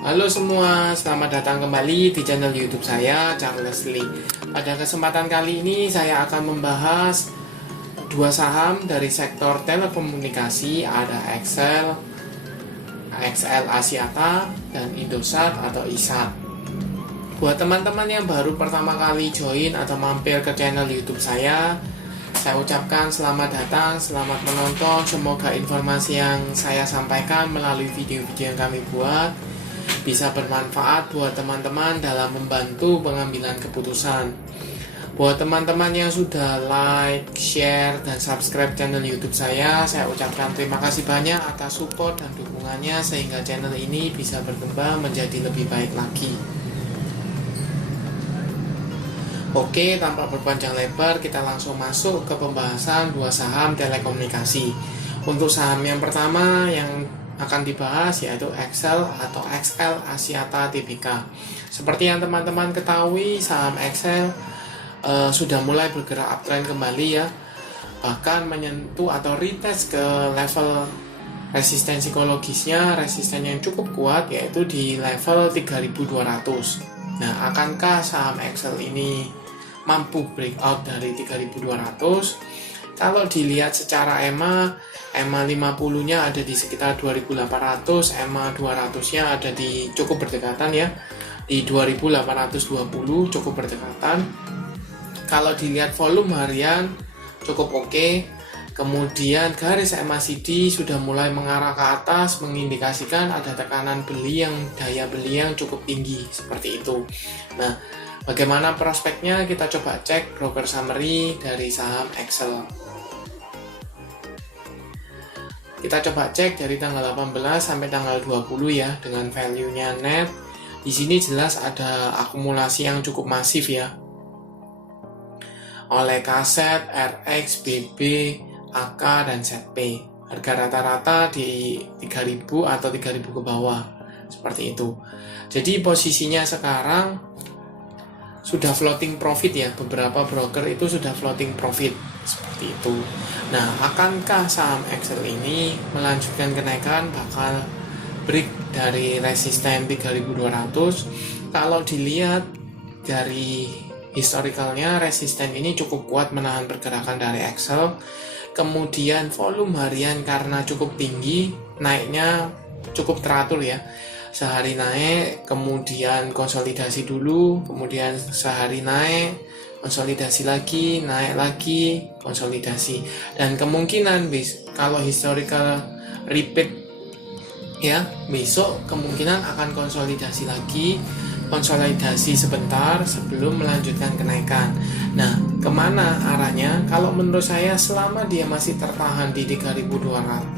Halo semua, selamat datang kembali di channel YouTube saya, Charles Lee. Pada kesempatan kali ini saya akan membahas dua saham dari sektor telekomunikasi, ada XL Axiata dan Indosat atau ISAT. Buat teman-teman yang baru pertama kali join atau mampir ke channel YouTube saya ucapkan selamat datang, selamat menonton. Semoga informasi yang saya sampaikan melalui video-video yang kami buat bisa bermanfaat buat teman-teman dalam membantu pengambilan keputusan. Buat teman-teman yang sudah like, share, dan subscribe channel YouTube saya ucapkan terima kasih banyak atas support dan dukungannya sehingga channel ini bisa berkembang menjadi lebih baik lagi. Oke, tanpa berpanjang lebar, kita langsung masuk ke pembahasan dua saham telekomunikasi. Untuk saham yang pertama yang akan dibahas yaitu XL atau XL Axiata Tbk. Seperti yang teman-teman ketahui, saham XL sudah mulai bergerak uptrend kembali ya, bahkan menyentuh atau retest ke level resisten psikologisnya, resisten yang cukup kuat yaitu di level 3.200. Nah, akankah saham XL ini mampu breakout dari 3.200? Kalau dilihat secara EMA 50 nya ada di sekitar 2.800, EMA 200 nya ada di cukup berdekatan ya, di 2.820 cukup berdekatan. Kalau dilihat volume harian cukup oke. Kemudian garis MACD sudah mulai mengarah ke atas, mengindikasikan ada tekanan beli yang daya beli yang cukup tinggi seperti itu. Nah, bagaimana prospeknya? Kita coba cek broker summary dari saham XL. Kita coba cek dari tanggal 18 sampai tanggal 20 ya, dengan value-nya net. Di sini jelas ada akumulasi yang cukup masif ya, oleh KZ, RX, BB, AK, dan ZP. Harga rata-rata di 3.000 atau 3.000 ke bawah seperti itu. Jadi posisinya sekarang sudah floating profit ya, beberapa broker itu sudah floating profit seperti itu. Nah, akankah saham XL ini melanjutkan kenaikan, bakal break dari resisten 3.200? Kalau dilihat dari historicalnya, resisten ini cukup kuat menahan pergerakan dari XL. Kemudian volume harian karena cukup tinggi, naiknya cukup teratur ya. Sehari naik, kemudian konsolidasi dulu, kemudian sehari naik, konsolidasi lagi, naik lagi, konsolidasi. Dan kemungkinan kalau historical repeat ya, besok kemungkinan akan konsolidasi lagi, konsolidasi sebentar sebelum melanjutkan kenaikan. Nah, kemana arahnya? Kalau menurut saya selama dia masih tertahan di 3.200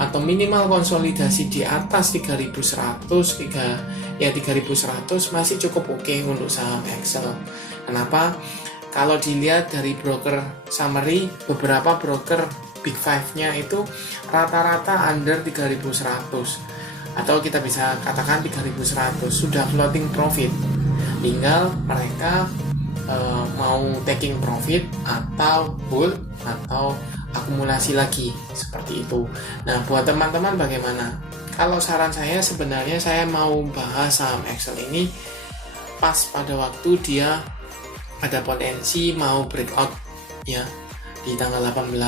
atau minimal konsolidasi di atas 3.100, 3.100 masih cukup oke untuk saham XL. Kenapa? Kalau dilihat dari broker summary, beberapa broker Big Five-nya itu rata-rata under 3.100 atau kita bisa katakan 3.100 sudah floating profit. Tinggal mereka mau taking profit atau hold atau akumulasi lagi seperti itu. Nah, buat teman-teman bagaimana? Kalau saran saya sebenarnya saya mau bahas saham XL ini pas pada waktu dia ada potensi mau breakout ya di tanggal 18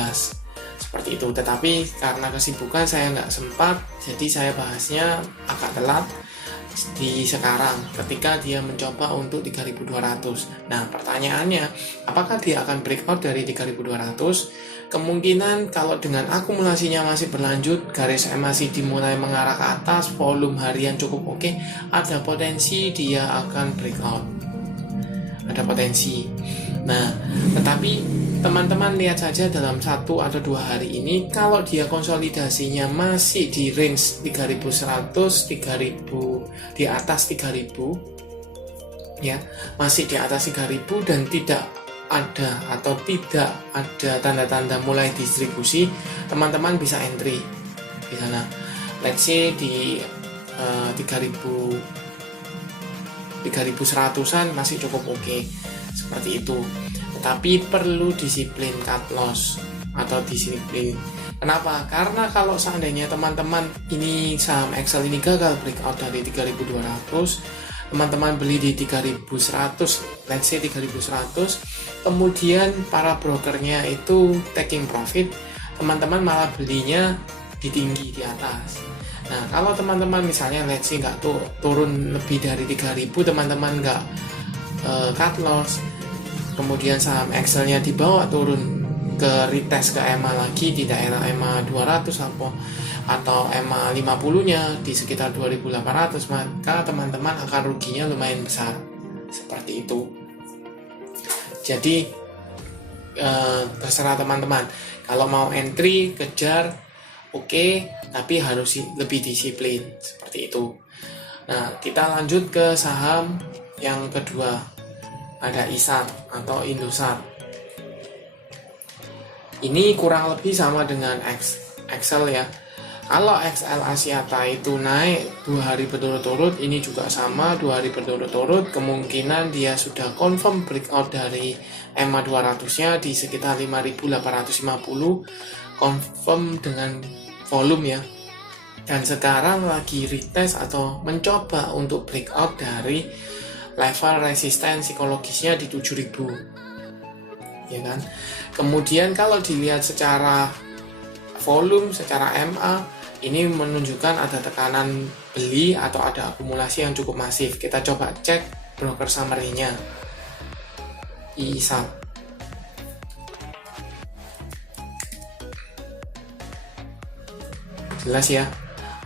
seperti itu. Tetapi karena kesibukan saya nggak sempat, jadi saya bahasnya agak telat di sekarang ketika dia mencoba untuk 3.200. Nah, pertanyaannya, apakah dia akan breakout dari 3.200? Kemungkinan kalau dengan akumulasinya masih berlanjut, garis MACD mulai mengarah ke atas, volume harian cukup oke, ada potensi dia akan breakout. Ada potensi. Nah, tetapi teman-teman lihat saja dalam 1 atau 2 hari ini, kalau dia konsolidasinya masih di range 3.100, 3.000, di atas 3.000 ya, masih di atas 3.000 dan tidak ada atau tidak ada tanda-tanda mulai distribusi, teman-teman bisa entry di sana. Let's say di 3.100-an masih cukup oke seperti itu. Tapi perlu disiplin cut loss atau disiplin Kenapa? Karena kalau seandainya teman-teman ini saham Excel ini gagal breakout dari 3.200, teman-teman beli di 3.100, let's say 3.100, kemudian para brokernya itu taking profit, teman-teman malah belinya di tinggi di atas. Nah, kalau teman-teman misalnya let's say nggak turun lebih dari 3.000, teman-teman nggak cut loss, kemudian saham Excelnya dibawa turun ke retest ke EMA lagi di daerah EMA 200 atau EMA 50 nya di sekitar 2.800, maka teman-teman akan ruginya lumayan besar seperti itu. Jadi terserah teman-teman, kalau mau entry kejar oke, tapi harus lebih disiplin seperti itu. Nah, kita lanjut ke saham yang kedua, ada ISAT atau Indosat. Ini kurang lebih sama dengan Excel ya. Kalau XL Axiata itu naik 2 hari berturut-turut, ini juga sama 2 hari berturut-turut. Kemungkinan dia sudah confirm breakout dari EMA 200-nya di sekitar 5.850, confirm dengan volume ya. Dan sekarang lagi retest atau mencoba untuk breakout dari level resisten psikologisnya di 7.000. Ya kan? Kemudian kalau dilihat secara volume, secara MA, ini menunjukkan ada tekanan beli atau ada akumulasi yang cukup masif. Kita coba cek broker summary-nya ISAT. Jelas ya,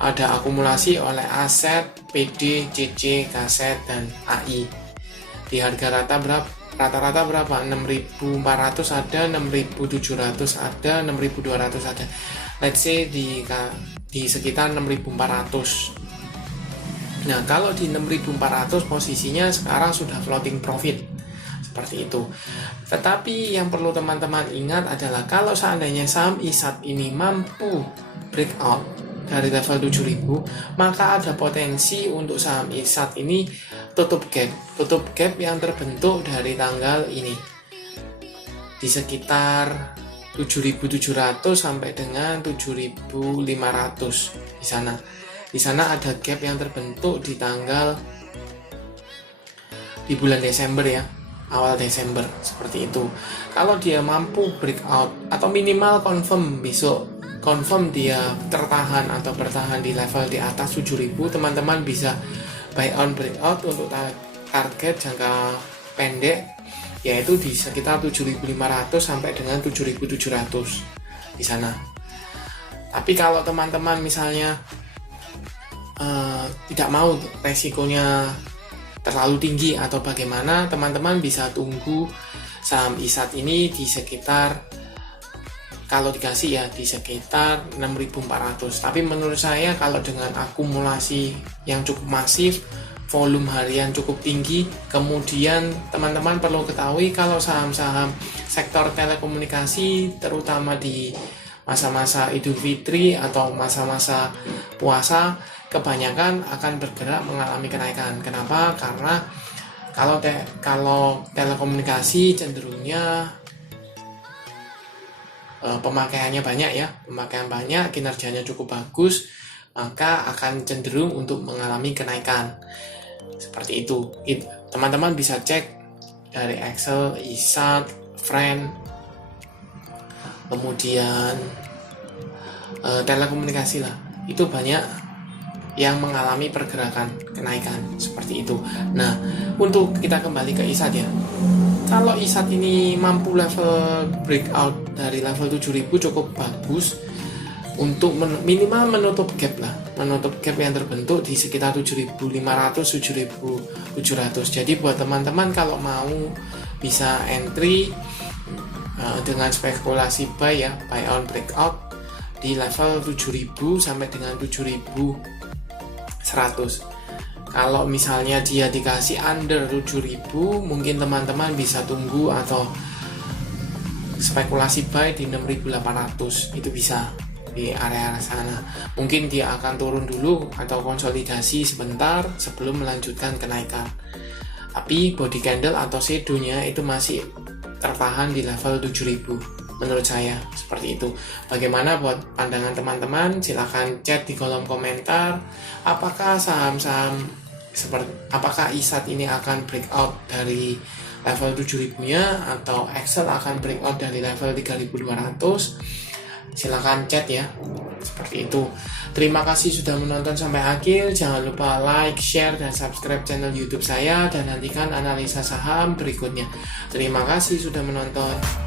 ada akumulasi oleh aset, PD, CC, kaset, dan AI. Di harga rata-rata berapa? 6.400 ada, 6.700 ada, 6.200 ada. Let's say di sekitar 6.400. Nah, kalau di 6.400 posisinya sekarang sudah floating profit seperti itu. Tetapi yang perlu teman-teman ingat adalah kalau seandainya saham ISAT ini mampu breakout dari level 7.000, maka ada potensi untuk saham ISAT ini tutup gap yang terbentuk dari tanggal ini di sekitar 7.700 sampai dengan 7.500 di sana ada gap yang terbentuk di bulan Desember ya, awal Desember seperti itu. Kalau dia mampu breakout atau minimal confirm dia tertahan atau bertahan di level di atas 7.000, teman-teman bisa buy on breakout untuk target jangka pendek, yaitu di sekitar 7.500 sampai dengan 7.700 di sana. Tapi kalau teman-teman misalnya tidak mau resikonya terlalu tinggi atau bagaimana, teman-teman bisa tunggu saham ISAT ini di sekitar, kalau dikasih ya di sekitar 6.400. Tapi menurut saya kalau dengan akumulasi yang cukup masif, volume harian cukup tinggi, kemudian teman-teman perlu ketahui kalau saham-saham sektor telekomunikasi terutama di masa-masa Idul Fitri atau masa-masa puasa kebanyakan akan bergerak mengalami kenaikan. Kenapa? Karena kalau telekomunikasi cenderungnya pemakaiannya banyak, kinerjanya cukup bagus, maka akan cenderung untuk mengalami kenaikan. Seperti itu. Teman-teman bisa cek dari Excel, ISAT, Friend, kemudian telekomunikasi lah. Itu banyak yang mengalami pergerakan kenaikan seperti itu. Nah, untuk kita kembali ke ISAT ya. Kalau ISAT ini mampu level breakout dari level 7.000 cukup bagus untuk minimal menutup gap yang terbentuk di sekitar 7.500 7.700. Jadi buat teman-teman kalau mau bisa entry dengan spekulasi buy on breakout di level 7.000 sampai dengan 7.100. Kalau misalnya dia dikasih under 7.000, mungkin teman-teman bisa tunggu atau spekulasi buy di 6.800. Itu bisa di area sana. Mungkin dia akan turun dulu atau konsolidasi sebentar sebelum melanjutkan kenaikan. Tapi body candle atau shadow-nya itu masih tertahan di level 7.000. menurut saya seperti itu. Bagaimana buat pandangan teman-teman? Silahkan chat di kolom komentar. Apakah saham-saham apakah ISAT ini akan breakout dari level 7.000-nya atau Excel akan breakout dari level 3.200? Silahkan chat ya, seperti itu. Terima kasih sudah menonton sampai akhir. Jangan lupa like, share, dan subscribe channel YouTube saya, dan nantikan analisa saham berikutnya. Terima kasih sudah menonton.